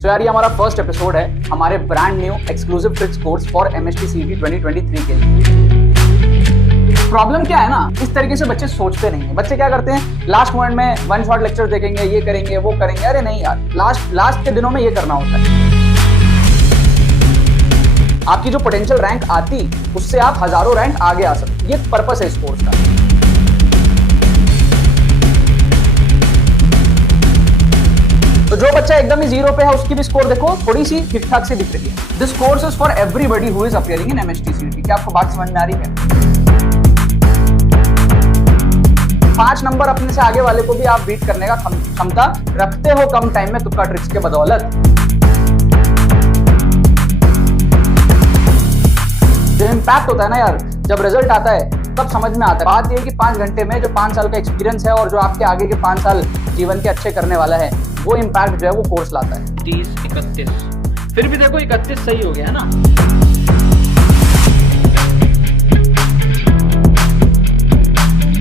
तो यार ये हमारा फर्स्ट एपिसोड है हमारे brand new exclusive tricks course for MST CET 2023 के लिए। प्रॉब्लम क्या है ना, इस तरीके से बच्चे सोचते नहीं है। बच्चे क्या करते हैं, लास्ट मोमेंट में वन शॉट लेक्चर देखेंगे, ये करेंगे वो करेंगे। अरे नहीं यार, लास्ट के दिनों में ये करना होता है। आपकी जो पोटेंशियल रैंक आती उससे आप हजारों रैंक आगे आ सकते। ये पर्पस है इस कोर्स का। तो जो बच्चा एकदम ही जीरो पे है उसकी भी स्कोर देखो थोड़ी सी ठीक ठाक से दिख रही है। This course is for everybody who is appearing in MST CET. क्या आपको बात समझ में आ रही है? 5 नंबर अपने से आगे वाले को भी आप बीट करने का क्षमता रखते हो कम टाइम में तुक्का ट्रिक्स के बदौलत। जो इम्पैक्ट होता है ना यार, जब रिजल्ट आता है तब समझ में आता है। बात यह है कि 5 घंटे में जो 5 साल का एक्सपीरियंस है और जो आपके आगे के 5 साल जीवन के अच्छे करने वाला है, वो इम्पैक्ट जो है वो कोर्स लाता है। 30, 31, फिर भी देखो 31 सही हो गया ना।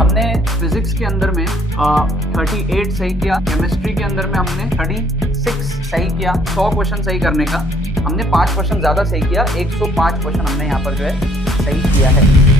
हमने फिजिक्स के अंदर में 38 सही किया, केमिस्ट्री के अंदर में हमने 36 सही किया। 100 क्वेश्चन सही करने का हमने 5 क्वेश्चन ज्यादा सही किया, 105 क्वेश्चन हमने यहाँ पर जो है सही किया है।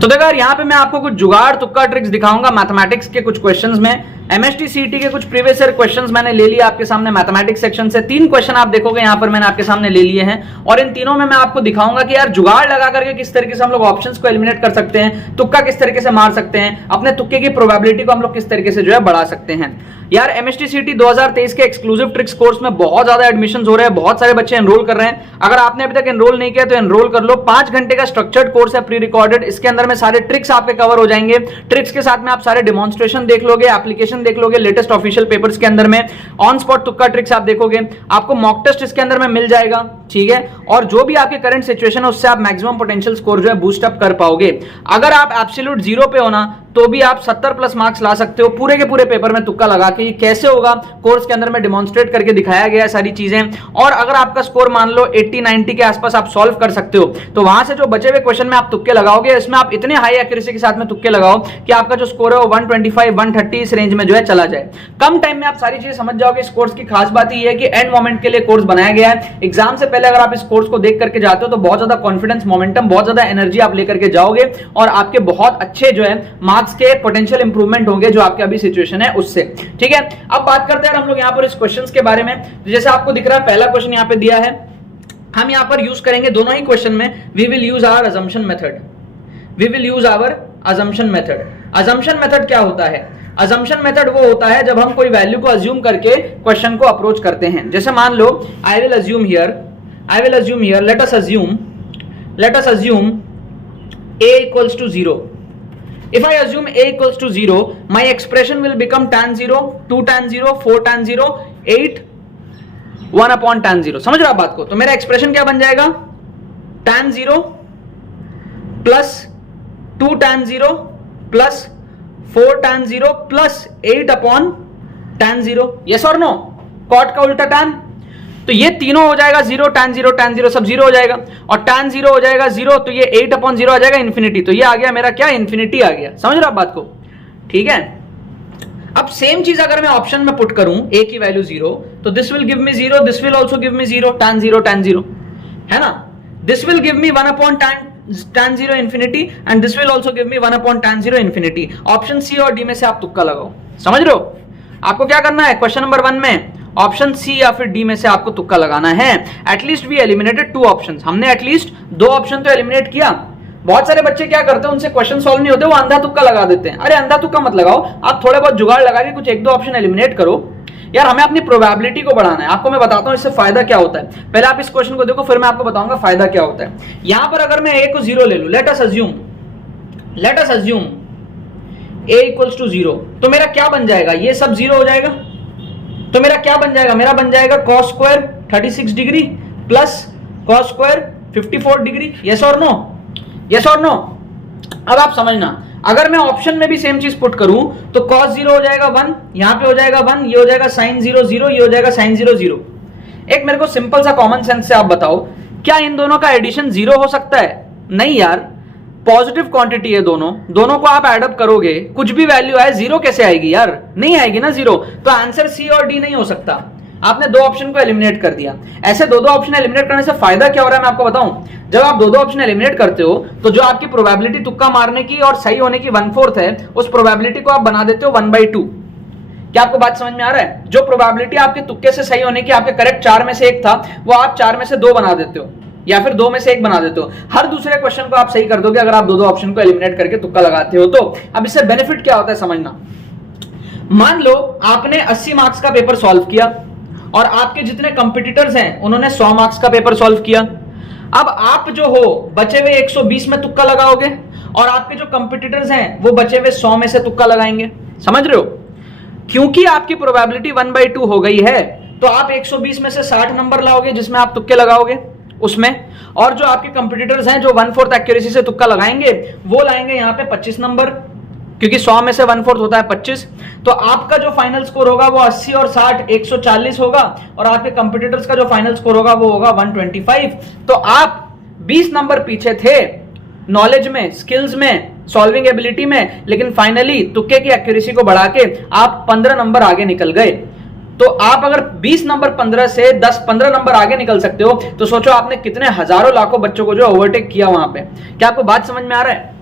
तो देखो यार, यहाँ पे मैं आपको कुछ जुगाड़ तुक्का ट्रिक्स दिखाऊंगा मैथमेटिक्स के कुछ क्वेश्चंस में। एमएसटी सीईटी के कुछ प्रीवियस ईयर क्वेश्चंस मैंने ले लिया आपके सामने मैथमेटिक्स सेक्शन से। 3 क्वेश्चन आप देखोगे यहाँ पर मैंने आपके सामने ले लिए हैं और इन तीनों में मैं आपको दिखाऊंगा कि यार जुगाड़ लगा करके किस तरीके से हम लोग ऑप्शंस को एलिमिनेट कर सकते हैं, तुक्का किस तरीके से मार सकते हैं, अपने तुक्के की प्रोबेबिलिटी को हम लोग किस तरीके से जो है बढ़ा सकते हैं। यार एमएसटी सीईटी 2023 के एक्सक्लूसिव ट्रिक्स कोर्स में बहुत ज्यादा एडमिशन हो रहे हैं, बहुत सारे बच्चे एनरोल कर रहे हैं। अगर आपने अभी तक एनरोल नहीं किया तो एनरोल कर लो। 5 घंटे का स्ट्रक्चर्ड कोर्स है, प्री रिकॉर्डेड। इसके अंदर में सारे ट्रिक्स आपके कवर हो जाएंगे। ट्रिक्स के साथ में आप सारे डेमोन्स्ट्रेशन देख लोगे, एप्लीकेशन देख लोगे, लेटेस्ट ऑफिशियल पेपर्स के अंदर में ऑन स्पॉट तुक्का ट्रिक्स आप देखोगे। आपको मॉक टेस्ट इसके अंदर में मिल जाएगा, ठीक है। और जो भी आपके करंट सिचुएशन है उससे आप मैक्सिमम पोटेंशियल स्कोर जो है बूस्ट अप कर पाओगे। अगर आप एब्सोल्यूट जीरो पे हो ना तो भी आप 70 प्लस मार्क्स ला सकते हो पूरे के पूरे पेपर में तुक्का लगा के। कैसे होगा कोर्स के अंदर में डेमोन्स्ट्रेट करके दिखाया गया है सारी चीजें। और अगर आपका स्कोर मान लो 80-90 के आसपास आप सॉल्व कर सकते हो तो वहां से जो बचे हुए क्वेश्चन में आप तुक्के लगाओगे, इसमें आप इतने हाई एक्यूरेसी के साथ में तुक्के लगाओ कि आपका जो स्कोर है वो 125-130 इस रेंज में जो है चला जाए। कम टाइम में आप सारी चीजें समझ जाओगे। इस कोर्स की खास बात यह है कि एंड मोमेंट के लिए कोर्स बनाया गया है। एग्जाम से पहले अगर आप इस कोर्स को देख करके जाते हो तो बहुत ज्यादा कॉन्फिडेंस, मोमेंटम, बहुत ज्यादा एनर्जी आप लेकर के जाओगे और आपके बहुत अच्छे जो है मार्क्स के पोटेंशियल इंप्रूवमेंट होंगे जो आपके अभी सिचुएशन है उससे, ठीक है। अब बात करते हैं हम लोग यहाँ पर इस क्वेश्चंस के बारे में। जैसे आपको दिख रहा है पहला क्वेश्चन यहाँ पे दिया है, हम यहाँ पर यूज करेंगे दोनों ही क्वेश्चन में we will use our assumption method. We will use our assumption method. Assumption method क्या होता है? अजम्पशन मेथड वो होता है जब हम कोई वैल्यू को अज्यूम करके क्वेश्चन को अप्रोच करते हैं। जैसे मान लो I will assume here, let us assume a equals to 0. If I assume a equals to 0, my expression will become tan 0, 2 tan 0, 4 tan 0, 8, 1 upon tan 0. समझ रहे हो आप बात को? तो मेरा एक्सप्रेशन क्या बन जाएगा? tan 0 plus 2 tan 0 plus 4 tan 0 plus 8 upon tan 0. Yes or no? Cot का उल्टा tan। तो ये तीनों हो जाएगा 0, tan 0, tan 0 सब 0 हो जाएगा और tan 0 हो जाएगा 0, तो ये 8 upon 0 आ जाएगा इन्फिनिटी। तो ये आ गया मेरा क्या? इन्फिनिटी आ गया। समझ रहे हो आप बात को? ठीक है। अब सेम चीज अगर मैं ऑप्शन में पुट करूं a की वैल्यू 0 तो this will give me 0, this will also give me 0, tan 0 tan 0 है ना। This will give me 1 upon tan 0 infinity and this will also give me 1 upon tan 0 infinity. Option C और D में से आप तुक्का लगाओ। समझ रहे हो? आपको क्या करना है क्वेश्चन नंबर 1 में? ऑप्शन सी या फिर डी में से आपको तुक्का लगाना है। At least we eliminated 2 options. हमने एटलीस्ट 2 ऑप्शन तो एलिमिनेट किया। बहुत सारे बच्चे क्या करते हैं, उनसे क्वेश्चन सॉल्व नहीं होते, वो अंधा तुक्का लगा देते हैं। अरे अंधा तुक्का मत लगाओ, आप थोड़े बहुत जुगाड़ लगा के कुछ 1-2 ऑप्शन एलिमिनेट करो। यार हमें अपनी प्रोबेबिलिटी को बढ़ाना है। आपको मैं बताता हूं इससे फायदा क्या होता है। पहले आप इस क्वेश्चन को देखो, फिर मैं आपको बताऊंगा फायदा क्या होता है। यहां पर अगर मैं a को 0 ले लूं, let us assume a equals to 0, तो मेरा क्या बन जाएगा? ये सब 0 हो जाएगा। तो मेरा क्या बन जाएगा? मेरा बन जाएगा cos square 36 degree plus cos square 54 degree. Yes और नो? यस और नो? अब आप समझना, अगर मैं ऑप्शन में भी सेम चीज पुट करूं तो cos 0 हो जाएगा 1, यहां पे हो जाएगा 1, ये हो जाएगा sin 0 0, ये हो जाएगा sin 0 0। एक मेरे को सिंपल सा कॉमन सेंस से आप बताओ, क्या इन दोनों का एडिशन 0 हो सकता है? नहीं यार, पॉजिटिव क्वांटिटी है दोनों, दोनों को आप एडअप करोगे, कुछ भी वैल्यू आए, जीरो कैसे आएगी यार? नहीं आएगी ना जीरो। तो आंसर सी और डी नहीं हो सकता। आपने दो ऑप्शन को एलिमिनेट कर दिया। ऐसे दो दो ऑप्शन एलिमिनेट करने से फायदा क्या हो रहा है मैं आपको बताऊं। जब आप दो दो ऑप्शन एलिमिनेट करते हो तो जो आपकी प्रोबेबिलिटी तुक्का मारने की और सही होने की 1/4 है, उस प्रोबेबिलिटी को आप बना देते हो 1/2। क्या आपको बात समझ में आ रहा है? जो प्रोबेबिलिटी आपके तुक्के से सही होने की आपके करेक्ट 4 में से 1 था, वो आप 4 में से 2 बना देते हो या फिर 2 में से 1 बना देते हो। हर दूसरे क्वेश्चन को आप सही कर दोगे अगर आप दो दो ऑप्शन को एलिमिनेट करके तुक्का लगाते हो तो। अब इससे बेनिफिट क्या होता है समझना। मान लो आपने 80 मार्क्स का पेपर सॉल्व किया और आपके जितने कंपटीटर्स हैं उन्होंने 100 मार्क्स का पेपर सॉल्व किया। अब आप जो हो बचे हुए 120 में तुक्का लगाओगे और आपके जो कंपटीटर्स हैं वो बचे हुए 100 में से तुक्का लगाएंगे। समझ रहे हो? क्योंकि आपकी प्रोबेबिलिटी 1/2 हो गई है तो आप 120 में से 60 नंबर लाओगे जिसमें आप तुक्के लगाओगे उसमें, और जो आपके कंपटीटर्स हैं जो 1/4 एक्यूरेसी से तुक्का लगाएंगे वो लाएंगे यहाँ पे 25 नंबर, क्योंकि 100 में से 1/4 होता है 25। तो आपका जो फाइनल स्कोर होगा वो 80 और 60 140 होगा और आपके कंपटीटर्स का जो फाइनल स्कोर होगा वो होगा 125। तो आप 20 नंबर पीछे थे नॉलेज में, स्किल्स में, सॉल्विंग एबिलिटी में, लेकिन फाइनली तुक्के की एक्यूरेसी को बढ़ा के आप 15 नंबर आगे निकल गए। तो आप अगर 20 नंबर 15 से 10-15 नंबर आगे निकल सकते हो तो सोचो आपने कितने हजारों लाखों बच्चों को जो ओवरटेक किया वहां पे। क्या आपको बात समझ में आ रहा है?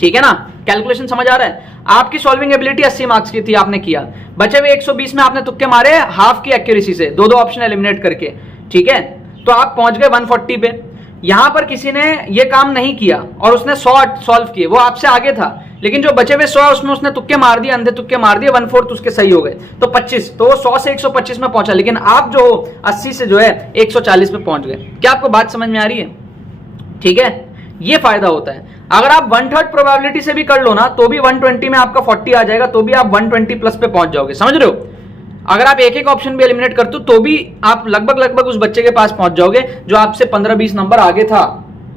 ठीक है ना? कैलकुलेशन समझ आ रहा है? आपकी सॉल्विंग एबिलिटी 80 मार्क्स की थी, आपने किया, बचे हुए 120 में आपने तुक्के मारे हाफ की एक्यूरेसी से, दो दो ऑप्शन एलिमिनेट करके। ठीक है, तो आप पहुंच गए 140 पे। यहां पर किसी ने ये काम नहीं किया और उसने 100 सॉल्व किए, वो आपसे आगे था, लेकिन जो बचे हुए 100 उसमें उसने तुक्के मार दिए, अंधे तुक्के मार दिए, 1/4 उसके सही हो गए तो 25। तो वो 100 से 125 में पहुंचा, लेकिन आप जो 80 से जो है 140 में पहुंच गए। क्या आपको बात समझ में आ रही है? ठीक है, ये फायदा होता है। अगर आप 1/3 प्रोबेबिलिटी से भी कर लो ना तो भी 120 में आपका 40 आ जाएगा, तो भी आप 120 प्लस पे पहुंच जाओगे। समझ रहे हो? अगर आप एक एक ऑप्शन भी एलिमिनेट करते हो तो भी आप लगभग उस बच्चे के पास पहुंच जाओगे जो आपसे 15-20 नंबर आगे था।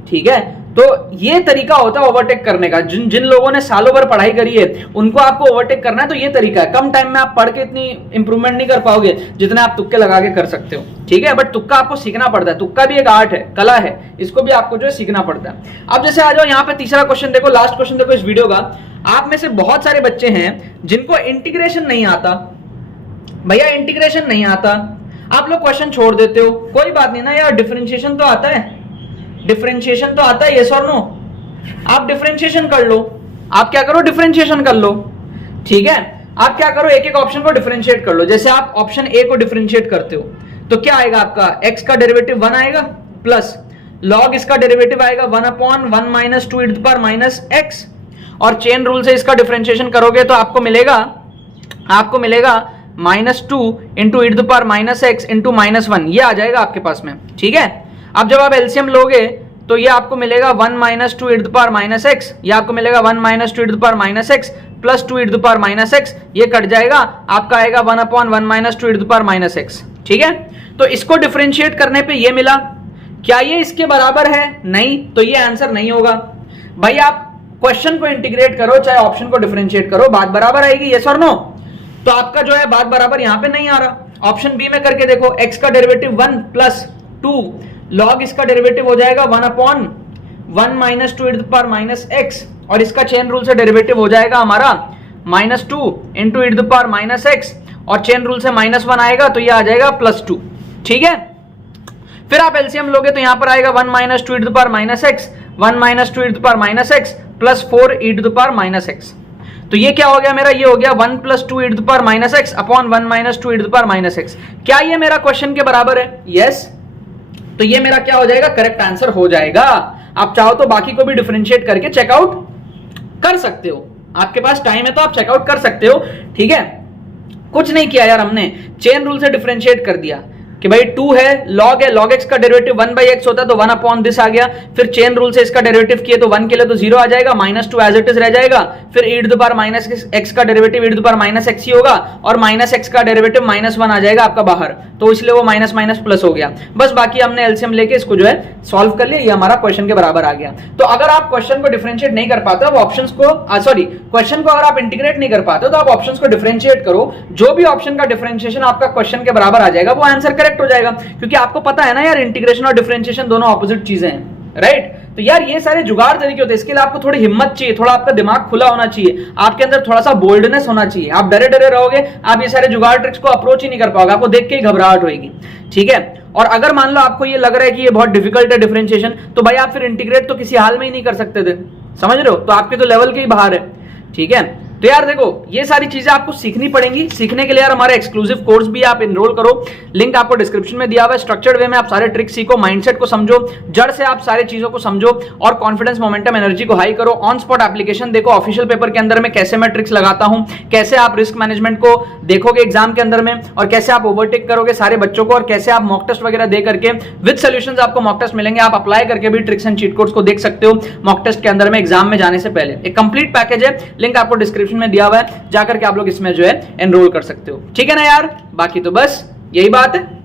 ठीक है, तो ये तरीका होता है ओवरटेक करने का। जिन लोगों ने सालों भर पढ़ाई करी है उनको आपको ओवरटेक करना है तो ये तरीका है। कम टाइम में आप पढ़ के इतनी इंप्रूवमेंट नहीं कर पाओगे जितने आप तुक्के लगा के कर सकते हो। ठीक है, बट तुक्का आपको सीखना पड़ता है। तुक्का भी एक आर्ट है, कला है, इसको भी आपको जो है सीखना पड़ता है। अब जैसे आ जाओ यहाँ पे तीसरा क्वेश्चन देखो, लास्ट क्वेश्चन देखो इस वीडियो का। आप में से बहुत सारे बच्चे हैं जिनको इंटीग्रेशन नहीं आता। भैया इंटीग्रेशन नहीं आता, आप लोग क्वेश्चन छोड़ देते हो, कोई बात नहीं ना यार, डिफरेंशिएशन तो आता है, डिफरेंशिएशन तो आता है, यस और नो? आप डिफरेंशिएशन कर लो। आप क्या करो? डिफरेंशिएशन कर लो। ठीक है, आप क्या करो? एक एक ऑप्शन को डिफरेंशिएट कर लो। जैसे आप ऑप्शन ए को डिफरेंशिएट करते हो तो क्या आएगा आपका? x का डेरिवेटिव 1 आएगा प्लस log इसका डेरिवेटिव आएगा 1/1 minus 2 e to the power minus x, और चेन रूल से इसका डिफरेंशिएशन करोगे तो आपको मिलेगा -2 into e to the power minus x into -1, ये आ जाएगा आपके पास में। ठीक है, अब जब आप एलसीएम लोगे तो ये आपको मिलेगा 1 minus 2 e to the power minus x, ये आपको मिलेगा 1 minus 2 e to the power minus x plus 2 e to the power minus x, ये कट जाएगा, आपका आएगा 1/1 minus 2 e to the power minus x। ठीक है, तो इसको डिफरेंशिएट करने पे ये मिला। क्या ये इसके बराबर है? नहीं, तो ये आंसर नहीं होगा। भाई आप क्वेश्चन को इंटीग्रेट करो चाहे ऑप्शन को डिफरेंशिएट करो, बात बराबर आएगी, यस और नो? तो आपका जो है बात बराबर यहां पे नहीं आ रहा। ऑप्शन बी में करके देखो, x का डेरिवेटिव 1 प्लस 2 log इसका डेरिवेटिव हो जाएगा 1/1 minus 2 e to the power minus x, और इसका चेन रूल से डेरिवेटिव हो जाएगा हमारा -2 into e to the power minus x, और चेन रूल से -1 आएगा तो ये आ जाएगा +2। ठीक है, फिर आप एलसीएम लोगे तो यहां पर आएगा 1 minus 2 e to the power minus x, 1 minus 2 e to the power minus x plus 4 e to the power minus x। तो ये क्या हो गया मेरा? ये हो गया 1 plus 2 e to the power minus x upon 1 minus 2 e to the power minus x। क्या ये मेरा क्वेश्चन के बराबर है? यस, तो ये मेरा क्या हो जाएगा? करेक्ट आंसर हो जाएगा। आप चाहो तो बाकी को भी डिफरेंशिएट करके चेकआउट कर सकते हो, आपके पास टाइम है तो आप चेकआउट कर सकते हो। ठीक है, कुछ नहीं किया यार, हमने चेन रूल से डिफरेंशिएट कर दिया कि भाई 2 है, log है, log x का डेरिवेटिव 1/x होता है तो 1 अपॉन दिस आ गया। फिर चेन रूल से इसका डेरिवेटिव किए तो 1 के लिए तो 0 आ जाएगा, -2 एज इट इज रह जाएगा। फिर e to the power minus x का derivative e to the power minus x ही होगा, और माइनस x का डेरिवेटिव -1 आ जाएगा आपका बाहर, तो इसलिए वो माइनस माइनस प्लस हो गया। बस बाकी हमने एलसीएम लेके इसको जो है सॉल्व कर लिया, ये हमारा क्वेश्चन के बराबर आ गया। तो अगर आप क्वेश्चन को डिफरेंशिएट नहीं कर पाते हो, ऑप्शंस को क्वेश्चन को अगर आप इंटीग्रेट नहीं कर पाते हो तो आप ऑप्शंस को डिफरेंशिएट करो। जो भी ऑप्शन का डिफरेंशिएशन आपका क्वेश्चन के बराबर आ जाएगा वो आंसर करेक्ट हो जाएगा, क्योंकि आपको पता है ना यार, इंटीग्रेशन और डिफरेंशिएशन दोनों ऑपोजिट चीजें हैं, राइट? तो यार ये सारे जुगाड़ तरीके होते हैं, इसके लिए आपको थोड़ी हिम्मत चाहिए, थोड़ा आपका दिमाग खुला होना चाहिए, आपके अंदर थोड़ा सा बोल्डनेस होना चाहिए। आप डरे डरे रहोगे, आप ये सारे जुगाड़ ट्रिक्स को अप्रोच ही नहीं कर पाओगे, आपको देख के ही घबराहट होगी, ठीक है। और अगर मान लो आपको ये लग रहा है कि ये बहुत डिफिकल्ट है डिफरेंशिएशन, तो भाई आप फिर इंटीग्रेट तो किसी हाल में ही नहीं कर सकते थे, समझ रहे हो, तो आपके तो लेवल के ही बाहर है, ठीक है। तो यार देखो ये सारी चीजें आपको सीखनी पड़ेंगी। सीखने के लिए यार हमारा एक्सक्लूसिव कोर्स भी आप एनरोल करो, लिंक आपको डिस्क्रिप्शन में दिया हुआ है। स्ट्रक्चर्ड वे में आप सारे ट्रिक्स सीखो, माइंडसेट को समझो, जड़ से आप सारी चीजों को समझो और कॉन्फिडेंस मोमेंटम एनर्जी को हाई करो। ऑन स्पॉट एप्लीकेशन देखो, ऑफिशियल पेपर के अंदर में कैसे मैं ट्रिक्स लगाता हूं, कैसे आप रिस्क मैनेजमेंट को देखोगे एग्जाम के अंदर में, और कैसे आप ओवरटेक करोगे सारे बच्चों को, और कैसे आप मॉक टेस्ट वगैरह दे करके विद सॉल्यूशंस आपको मॉक टेस्ट मिलेंगे, आप अप्लाई करके भी ट्रिक्स एंड चीट कोड्स को देख सकते हो मॉक टेस्ट के अंदर में एग्जाम में जाने से पहले। एक कंप्लीट पैकेज है, लिंक आपको डिस्क्रिप्शन में दिया हुआ है, जाकर के आप लोग इसमें जो है एनरोल कर सकते हो, ठीक है ना यार। बाकी तो बस यही बात है।